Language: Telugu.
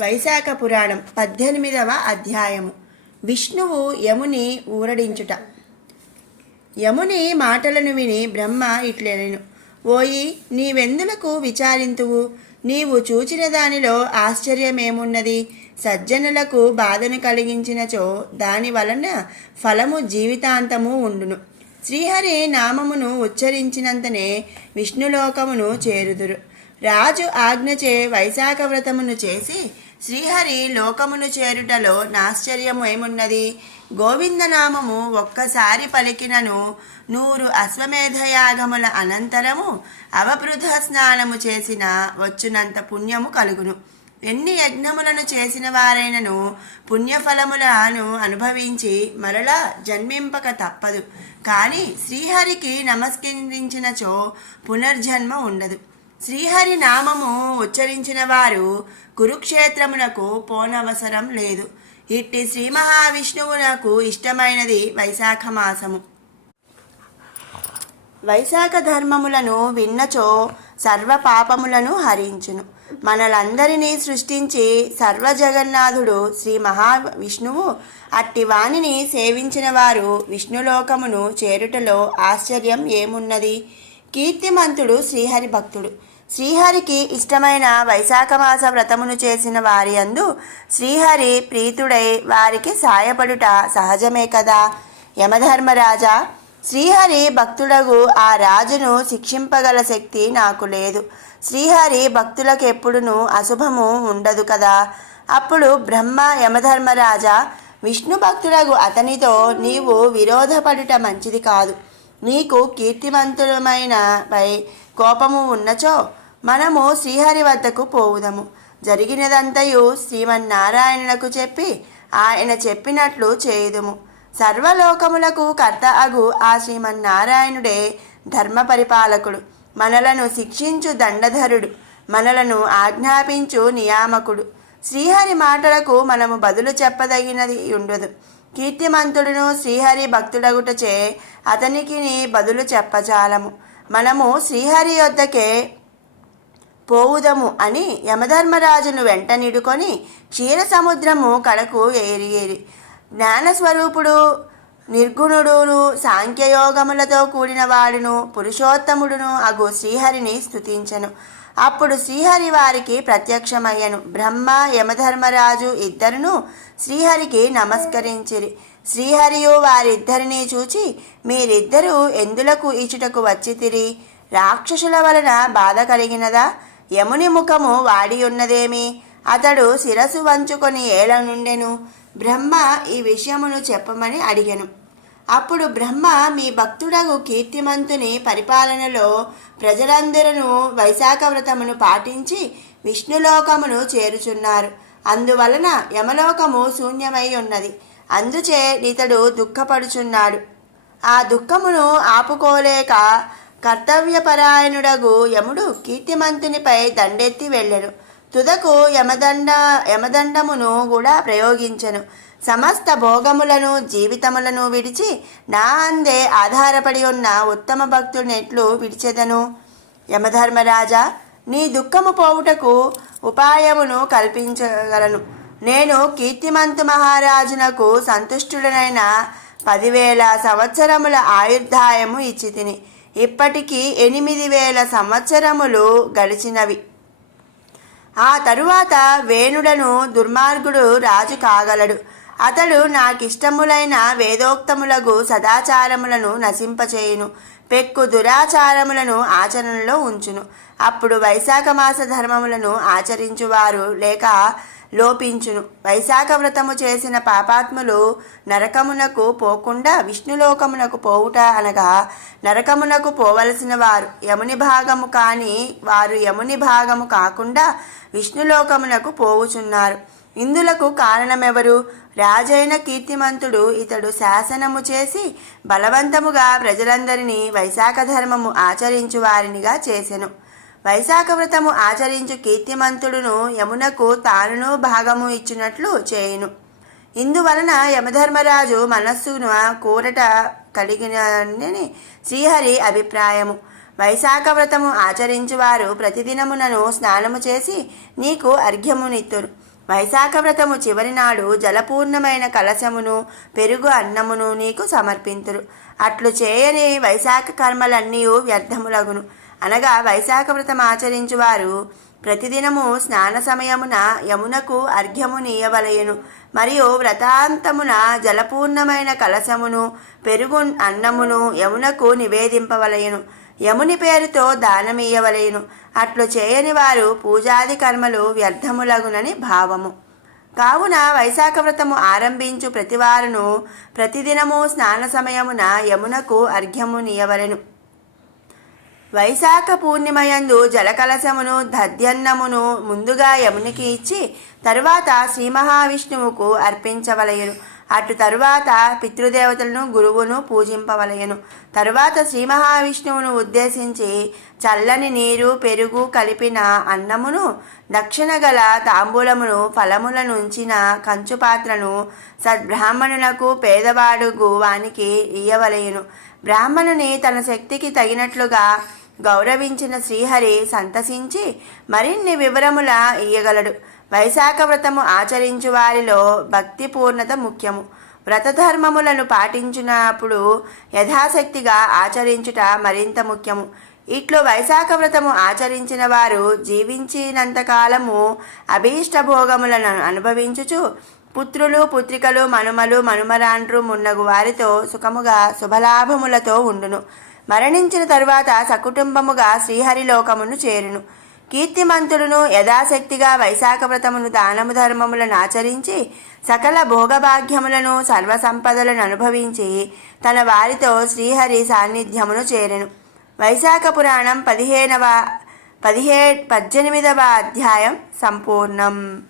వైశాఖ పురాణం 18వ అధ్యాయము. విష్ణువు యముని ఊరడించుట. యముని మాటలను విని బ్రహ్మ ఇట్లనెను: ఓయి, నీవెందులకు విచారింతువు? నీవు చూచిన దానిలో ఆశ్చర్యమేమున్నది? సజ్జనులకు బాధను కలిగించినచో దాని వలన ఫలము జీవితాంతము ఉండును. శ్రీహరి నామమును ఉచ్చరించినంతనే విష్ణులోకమును చేరుదురు. రాజు ఆజ్ఞచే వైశాఖ వ్రతమును చేసి శ్రీహరి లోకమును చేరుటలో నాశ్చర్యమేమున్నది? గోవిందనామము ఒక్కసారి పలికినను 100 అశ్వమేధయాగముల అనంతరము అవపృథ స్నానము చేసిన వచ్చునంత పుణ్యము కలుగును. ఎన్ని యజ్ఞములను చేసిన వారైనను పుణ్యఫలములను అనుభవించి మరలా జన్మింపక తప్పదు. కానీ శ్రీహరికి నమస్కరించినచో పునర్జన్మ ఉండదు. శ్రీహరి నామము ఉచ్చరించిన వారు కురుక్షేత్రమునకు పోనవసరం లేదు. ఇట్టి శ్రీ మహావిష్ణువునకు ఇష్టమైనది వైశాఖ మాసము. వైశాఖ ధర్మములను విన్నచో సర్వ పాపములను హరించును. మనలందరినీ సృష్టించి సర్వజగన్నాథుడు శ్రీ మహావిష్ణువు. అట్టి వాణిని సేవించిన వారు విష్ణులోకమును చేరుటలో ఆశ్చర్యం ఏమున్నది? కీర్తిమంతుడు శ్రీహరి భక్తుడు. శ్రీహరికి ఇష్టమైన వైశాఖమాస వ్రతమును చేసిన వారి యందు శ్రీహరి ప్రీతుడై వారికి సాయపడుట సహజమే కదా. యమధర్మరాజా, శ్రీహరి భక్తుడగు ఆ రాజును శిక్షింపగల శక్తి నాకు లేదు. శ్రీహరి భక్తులకు ఎప్పుడునూ అశుభము ఉండదు కదా. అప్పుడు బ్రహ్మ యమధర్మరాజా, విష్ణు భక్తుడగు అతనితో నీవు విరోధపడుట మంచిది కాదు. నీకు కీర్తివంతులమైన పై కోపము ఉన్నచో మనము శ్రీహరి వద్దకు పోవుదము. జరిగినదంతయు శ్రీమన్నారాయణునకు చెప్పి ఆయన చెప్పినట్లు చేయుదుము. సర్వలోకములకు కర్త అగు ఆ శ్రీమన్నారాయణుడే ధర్మ పరిపాలకుడు. మనలను శిక్షించు దండధరుడు, మనలను ఆజ్ఞాపించు నియామకుడు. శ్రీహరి మాటలకు మనము బదులు చెప్పదగినది ఉండదు. కీర్తిమంతుడును శ్రీహరి భక్తుడగుటచే అతనికి బదులు చెప్పజాలము. మనము శ్రీహరి యొద్దకే పోవుదము అని యమధర్మరాజును వెంట నిడుకొని క్షీర సముద్రము కడకు ఏరి జ్ఞానస్వరూపుడు, నిర్గుణుడును, సాంఖ్యయోగములతో కూడిన వాడును, పురుషోత్తముడును అగు శ్రీహరిని స్తుతించెను. అప్పుడు శ్రీహరి వారికి ప్రత్యక్షమయ్యను. బ్రహ్మ యమధర్మరాజు ఇద్దరును శ్రీహరికి నమస్కరించిరి. శ్రీహరియు వారిద్దరినీ చూచి, మీరిద్దరూ ఎందులకు ఈచుటకు వచ్చితిరి? రాక్షసుల వలన బాధ కలిగినదా? యముని ముఖము వాడి ఉన్నదేమి? అతడు శిరసు వంచుకొని ఏల నుండెను. బ్రహ్మ ఈ విషయమును చెప్పమని అడిగెను. అప్పుడు బ్రహ్మ, మీ భక్తుడగు కీర్తిమంతుని పరిపాలనలో ప్రజలందరూ వైశాఖ వ్రతమును పాటించి విష్ణులోకమును చేరుచున్నారు. అందువలన యమలోకము శూన్యమై ఉన్నది. అందుచే ఇతడు దుఃఖపడుచున్నాడు. ఆ దుఃఖమును ఆపుకోలేక కర్తవ్యపరాయణుడగు యముడు కీర్తిమంతునిపై దండెత్తి వెళ్ళెను. తుదకు యమదండమును కూడా ప్రయోగించెను. సమస్త భోగములను జీవితములను విడిచి నా అందే ఆధారపడి ఉన్న ఉత్తమ భక్తుడినెట్లు విడిచెదను? యమధర్మరాజా, నీ దుఃఖము పోవుటకు ఉపాయమును కల్పించగలను. నేను కీర్తిమంతు మహారాజునకు సంతుష్టుడనైన 10,000 సంవత్సరముల ఆయుర్దాయము ఇచ్చి తిని. ఇప్పటికీ 8,000 సంవత్సరములు గడిచినవి. ఆ తరువాత వేణుడను దుర్మార్గుడు రాజు కాగలడు. అతడు నాకిష్టములైన వేదోక్తములకు సదాచారములను నశింపచేయును, పెక్కు దురాచారములను ఆచరణలో ఉంచును. అప్పుడు వైశాఖ మాస ధర్మములను ఆచరించువారు లేక లోపించును. వైశాఖ వ్రతము చేసిన పాపాత్ములు నరకమునకు పోకుండా విష్ణులోకమునకు పోవుట అనగా నరకమునకు పోవలసిన వారు యముని భాగము కాని వారు యముని భాగము కాకుండా విష్ణులోకమునకు పోవుచున్నారు. ఇందులకు కారణమెవరు? రాజైన కీర్తిమంతుడు ఇతడు శాసనము చేసి బలవంతముగా ప్రజలందరినీ వైశాఖ ధర్మము ఆచరించు వారినిగా చేసెను. వైశాఖ వ్రతము ఆచరించు కీర్తిమంతుడును యమునకు తానును భాగము ఇచ్చినట్లు చేయును. ఇందువలన యమధర్మరాజు మనస్సును కూరట కలిగినని శ్రీహరి అభిప్రాయము. వైశాఖ వ్రతము ఆచరించువారు ప్రతిదినమునను స్నానము చేసి నీకు అర్ఘ్యమునిత్తురు. వైశాఖ వ్రతము చివరి నాడు జలపూర్ణమైన కలశమును పెరుగు అన్నమును నీకు సమర్పింతురు. అట్లు చేయని వైశాఖ కర్మలన్నీ వ్యర్థములగును. అనగా వైశాఖ వ్రతం ఆచరించువారు ప్రతిదినము స్నాన సమయమున యమునకు అర్ఘ్యము నీయవలయను. మరియు వ్రతాంతమున జలపూర్ణమైన కలశమును పెరుగు అన్నమును యమునకు నివేదింపవలయను. యముని పేరుతో దానమీయవలయను. అట్లు చేయని వారు పూజాది కర్మలు వ్యర్థములగునని భావము. కావున వైశాఖ వ్రతము ఆరంభించు ప్రతివారును ప్రతిదినము స్నాన సమయమున యమునకు అర్ఘ్యము నీయవలెను. వైశాఖ పూర్ణిమయందు జలకలశమును దధ్యన్నమును ముందుగా యమునికి ఇచ్చి తరువాత శ్రీ మహావిష్ణువుకు అర్పించవలయను. అటు తరువాత పితృదేవతలను గురువును పూజింపవలయను. తరువాత శ్రీ మహావిష్ణువును ఉద్దేశించి చల్లని నీరు పెరుగు కలిపిన అన్నమును దక్షిణ గల తాంబూలమును ఫలముల నుంచిన కంచుపాత్రను సద్బ్రాహ్మణులకు పేదవాడుగు వానికి ఇయ్యవలయను. బ్రాహ్మణుని తన శక్తికి తగినట్లుగా గౌరవించిన శ్రీహరి సంతసించి మరిన్ని వివరముల ఇయ్యగలడు. వైశాఖ వ్రతము ఆచరించు వారిలో భక్తి పూర్ణత ముఖ్యము. వ్రతధర్మములను పాటించినప్పుడు యథాశక్తిగా ఆచరించుట మరింత ముఖ్యము. ఇట్లు వైశాఖ వ్రతము ఆచరించిన వారు జీవించినంతకాలము అభీష్ట భోగములను అనుభవించుచు పుత్రులు పుత్రికలు మనుమలు మనుమరాండ్రు మున్నగు వారితో సుఖముగా శుభలాభములతో ఉండును. మరణించిన తరువాత సకుటుంబముగా శ్రీహరిలోకమును చేరును. కీర్తిమంతుడును యథాశక్తిగా వైశాఖ వ్రతమును దానము ధర్మములను ఆచరించి సకల భోగభాగ్యములను సర్వసంపదలను అనుభవించి తన వారితో శ్రీహరి సాన్నిధ్యమును చేరెను. వైశాఖ పురాణం 18వ అధ్యాయం సంపూర్ణం.